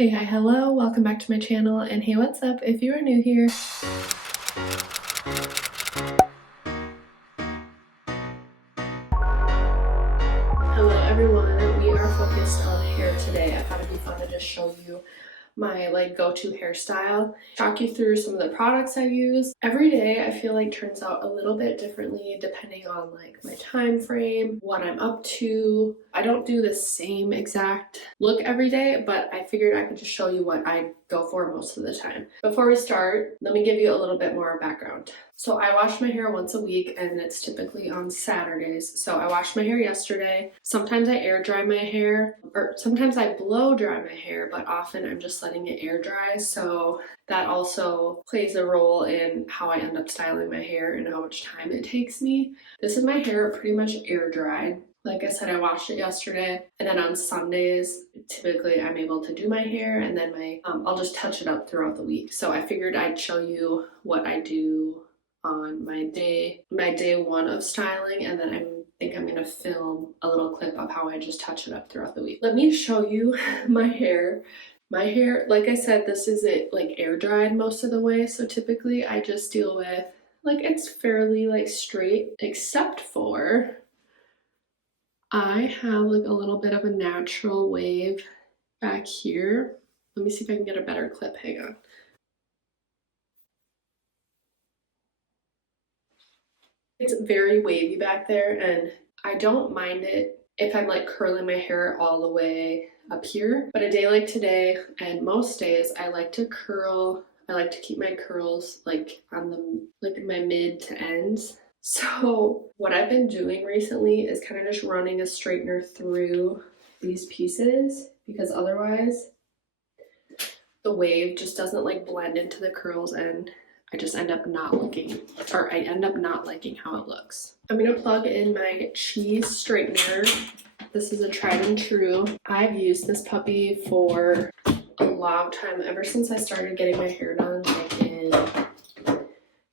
Hey, hi, hello, welcome back to my channel, and hey, what's up if you are new here? Hello everyone, we are focused on hair today. I thought it'd be fun to just show you my go-to hairstyle, talk you through some of the products I use. Every day I feel like turns out a little bit differently depending on my time frame, what I'm up to. I don't do the same exact look every day, but I figured I could just show you what I go for most of the time. Before we start, let me give you a little bit more background. So I wash my hair once a week and it's typically on Saturdays. So I washed my hair yesterday. Sometimes I air dry my hair, or sometimes I blow dry my hair, but often I'm just letting it air dry. So that also plays a role in how I end up styling my hair and how much time it takes me. This is my hair pretty much air dried. Like I said, I washed it yesterday, and then on Sundays, typically I'm able to do my hair, and then I'll just touch it up throughout the week. So I figured I'd show you what I do on my day one of styling, and then I think I'm gonna film a little clip of how I just touch it up throughout the week. Let me show you my hair. My hair, like I said, this is it air dried most of the way, so typically I just deal with it's fairly straight, except for I have a little bit of a natural wave back here. Let me see if I can get a better clip. Hang on. It's very wavy back there, and I don't mind it if I'm curling my hair all the way up here. But a day like today, and most days, I like to curl. I like to keep my curls on the my mid to ends. So what I've been doing recently is kind of just running a straightener through these pieces, because otherwise the wave just doesn't blend into the curls, and I just end up not liking how it looks. I'm gonna plug in my cheese straightener. This is a tried and true. I've used this puppy for a long time, ever since I started getting my hair done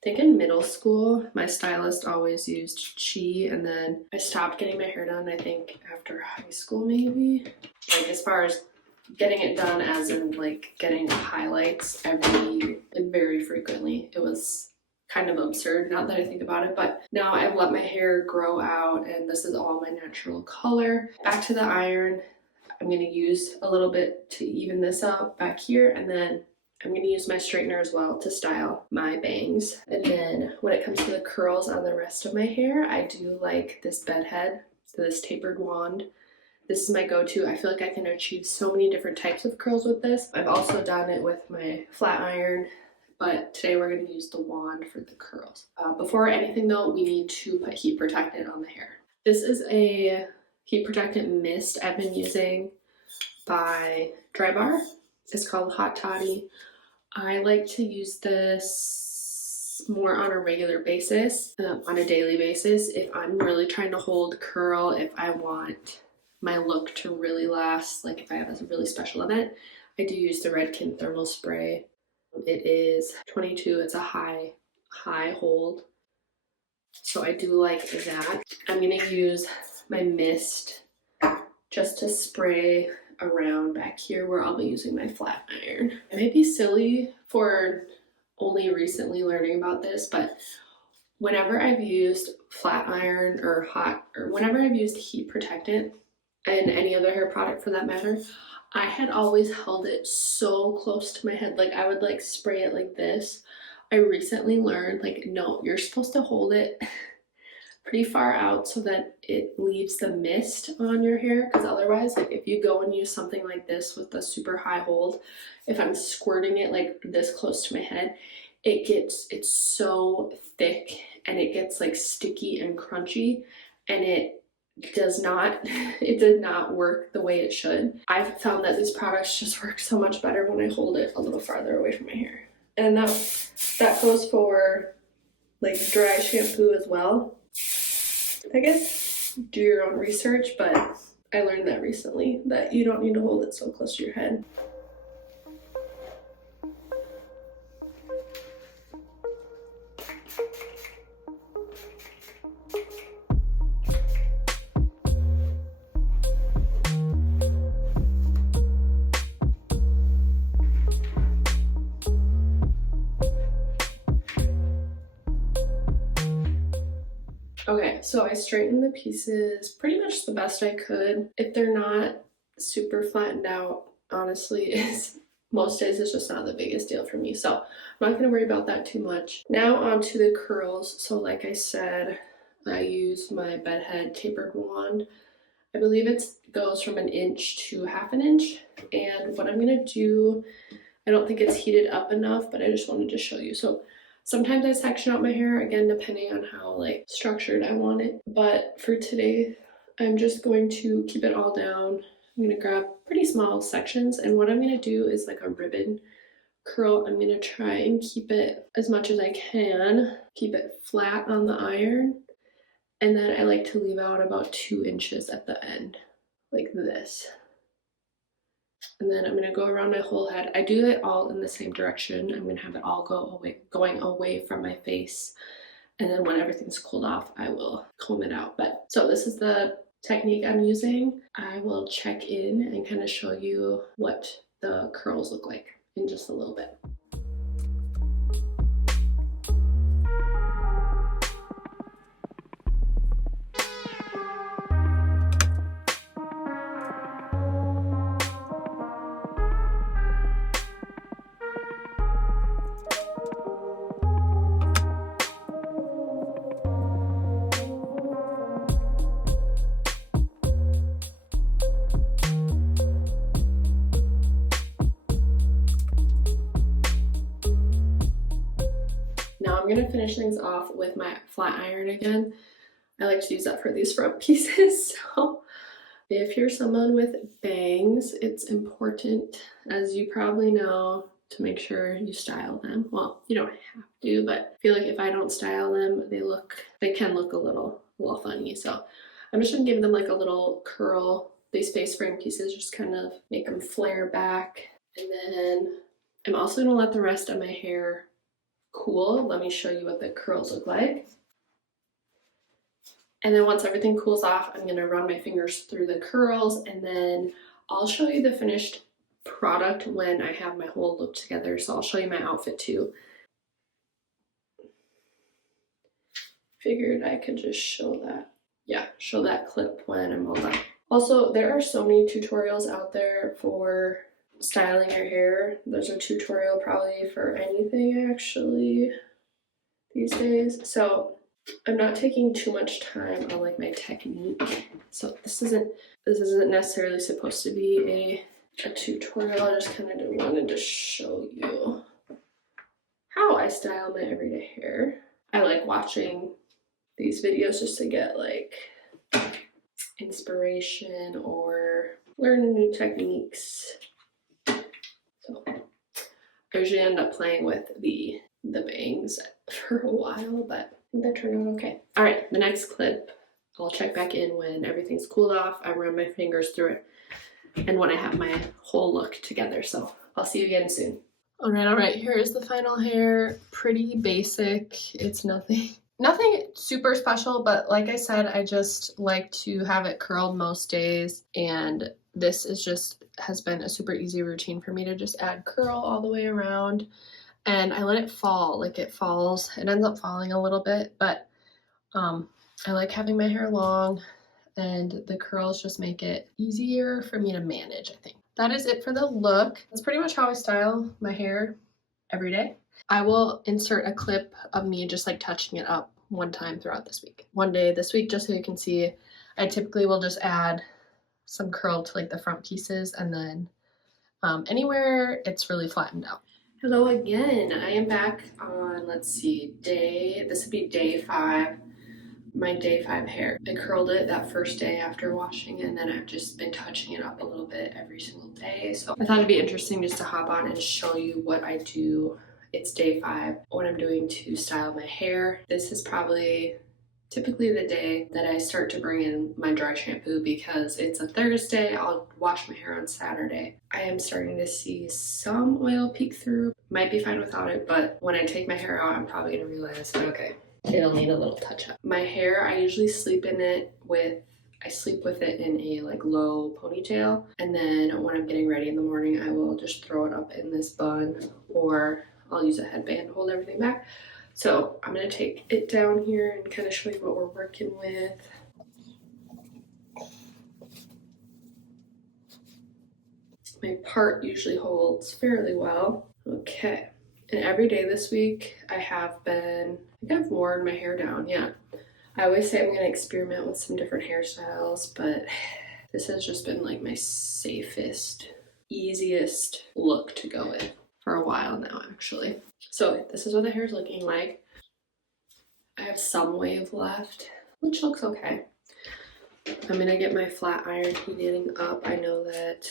I think in middle school. My stylist always used Chi, and then I stopped getting my hair done, I think after high school maybe. As far as getting it done as in getting highlights very frequently. It was kind of absurd now that I think about it, but now I've let my hair grow out and this is all my natural color. Back to the iron. I'm going to use a little bit to even this out back here, and then I'm going to use my straightener as well to style my bangs. And then when it comes to the curls on the rest of my hair, I do like this bed head, so this tapered wand. This is my go-to. I feel like I can achieve so many different types of curls with this. I've also done it with my flat iron, but today we're going to use the wand for the curls. Before anything though, we need to put heat protectant on the hair. This is a heat protectant mist I've been using by Drybar. It's called Hot Toddy. I like to use this more on a regular basis, on a daily basis. If I'm really trying to hold curl, if I want my look to really last, if I have a really special event, I do use the Redken thermal spray. It is 22. It's a high hold, so I do like that. I'm gonna use my mist just to spray around back here where I'll be using my flat iron. It may be silly for only recently learning about this, but whenever I've used flat iron or whenever I've used heat protectant and any other hair product for that matter, I had always held it so close to my head. I would spray it like this. I recently learned no, you're supposed to hold it pretty far out so that it leaves the mist on your hair, because otherwise if you go and use something like this with a super high hold, if I'm squirting it this close to my head, it's so thick and it gets sticky and crunchy, and it does not work the way it should. I've found that these products just work so much better when I hold it a little farther away from my hair. And that goes for dry shampoo as well. I guess do your own research, but I learned that recently, that you don't need to hold it so close to your head. Okay, so I straightened the pieces pretty much the best I could. If they're not super flattened out, honestly, is most days it's just not the biggest deal for me. So I'm not gonna worry about that too much. Now on to the curls. So like I said, I use my bedhead tapered wand. I believe it goes from 1 inch to 1/2 inch. And what I'm gonna do, I don't think it's heated up enough, but I just wanted to show you. So sometimes I section out my hair, again, depending on how like structured I want it. But for today, I'm just going to keep it all down. I'm gonna grab pretty small sections, and what I'm gonna do is like a ribbon curl. I'm gonna try and keep it as much as I can, keep it flat on the iron, and then I like to leave out about 2 inches at the end, like this. And then I'm gonna go around my whole head. I do it all in the same direction. I'm gonna have it all going away from my face. And then when everything's cooled off, I will comb it out. But so this is the technique I'm using. I will check in and kind of show you what the curls look like in just a little bit. Now I'm gonna finish things off with my flat iron again. I like to use that for these front pieces. So if you're someone with bangs, it's important, as you probably know, to make sure you style them. Well, you don't have to, but I feel like if I don't style them, they can look a little funny. So I'm just gonna give them like a little curl. These face frame pieces just kind of make them flare back. And then I'm also gonna let the rest of my hair cool. Let me show you what the curls look like. And then once everything cools off, I'm gonna run my fingers through the curls, and then I'll show you the finished product when I have my whole look together. So I'll show you my outfit too. Figured I could just show that. Yeah, show that clip when I'm all done. Also, there are so many tutorials out there for styling your hair. There's a tutorial probably for anything actually these days. So I'm not taking too much time on like my technique. So this isn't necessarily supposed to be a tutorial. I just kind of wanted to show you how I style my everyday hair. I like watching these videos just to get like inspiration or learn new techniques. So I usually end up playing with the bangs for a while, but I think that turned out okay. All right, the next clip, I'll check back in when everything's cooled off. I run my fingers through it, and when I have my whole look together. So I'll see you again soon. All right, here is the final hair. Pretty basic. It's nothing super special, but like I said, I just like to have it curled most days, and this has been a super easy routine for me to just add curl all the way around, and I let it fall. Like it ends up falling a little bit, but I like having my hair long, and the curls just make it easier for me to manage, I think. That is it for the look. That's pretty much how I style my hair every day. I will insert a clip of me just like touching it up one time throughout this week. One day this week, just so you can see. I typically will just add some curl to like the front pieces, and then anywhere it's really flattened out. Hello again. I am back on, let's see, this would be day 5. My day 5 hair. I curled it that first day after washing, and then I've just been touching it up a little bit every single day. So I thought it'd be interesting just to hop on and show you what I do. It's day 5, what I'm doing to style my hair. This is probably typically the day that I start to bring in my dry shampoo, because it's a Thursday. I'll wash my hair on Saturday. I am starting to see some oil peek through. Might be fine without it, but when I take my hair out, I'm probably gonna realize, okay, it'll need a little touch up. My hair, I usually sleep with it in a like low ponytail, and then when I'm getting ready in the morning, I will just throw it up in this bun, or I'll use a headband to hold everything back. So I'm gonna take it down here and kind of show you what we're working with. My part usually holds fairly well. Okay, and every day this week I think I've worn my hair down, yeah. I always say I'm gonna experiment with some different hairstyles, but this has just been like my safest, easiest look to go with for a while now, actually. So this is what the hair is looking like. I have some wave left, which looks okay. I'm gonna get my flat iron heating up. I know that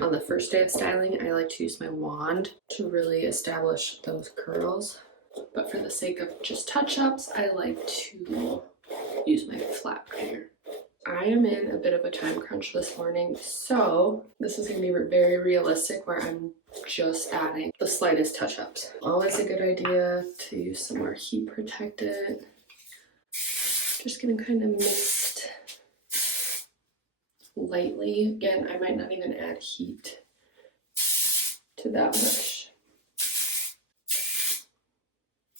on the first day of styling, I like to use my wand to really establish those curls. But for the sake of just touch-ups, I like to use my flat iron. I am in a bit of a time crunch this morning, so this is gonna be very realistic where I'm just adding the slightest touch-ups. Always a good idea to use some more heat protectant. Just gonna kind of mist lightly. Again, I might not even add heat to that much.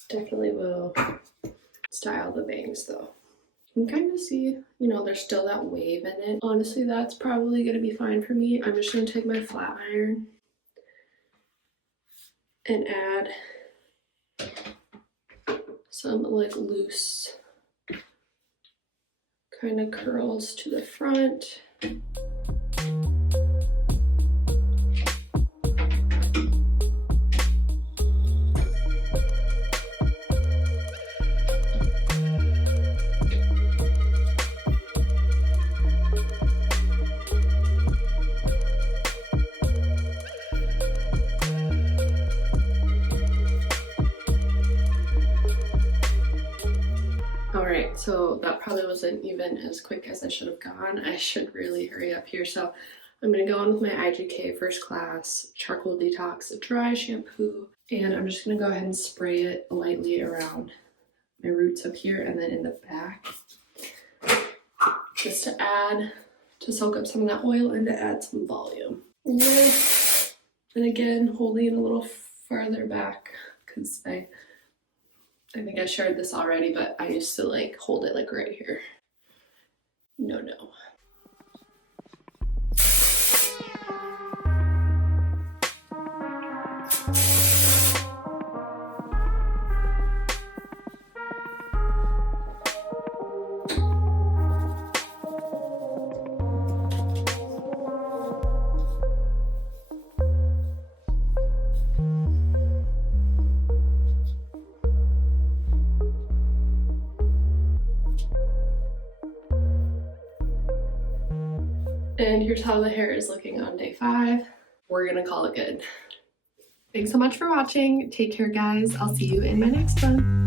Definitely will style the bangs though. You can kind of see, you know, there's still that wave in it. Honestly, that's probably gonna be fine for me. I'm just gonna take my flat iron and add some like loose kind of curls to the front. Alright, so that probably wasn't even as quick as I should have gone. I should really hurry up here. So I'm going to go on with my IGK First Class Charcoal Detox Dry Shampoo. And I'm just going to go ahead and spray it lightly around my roots up here and then in the back. Just to soak up some of that oil and to add some volume. And again, holding it a little farther back because I think I shared this already, but I used to like hold it like right here. No. And here's how the hair is looking on day 5. We're gonna call it good. Thanks so much for watching. Take care, guys. I'll see you in my next one.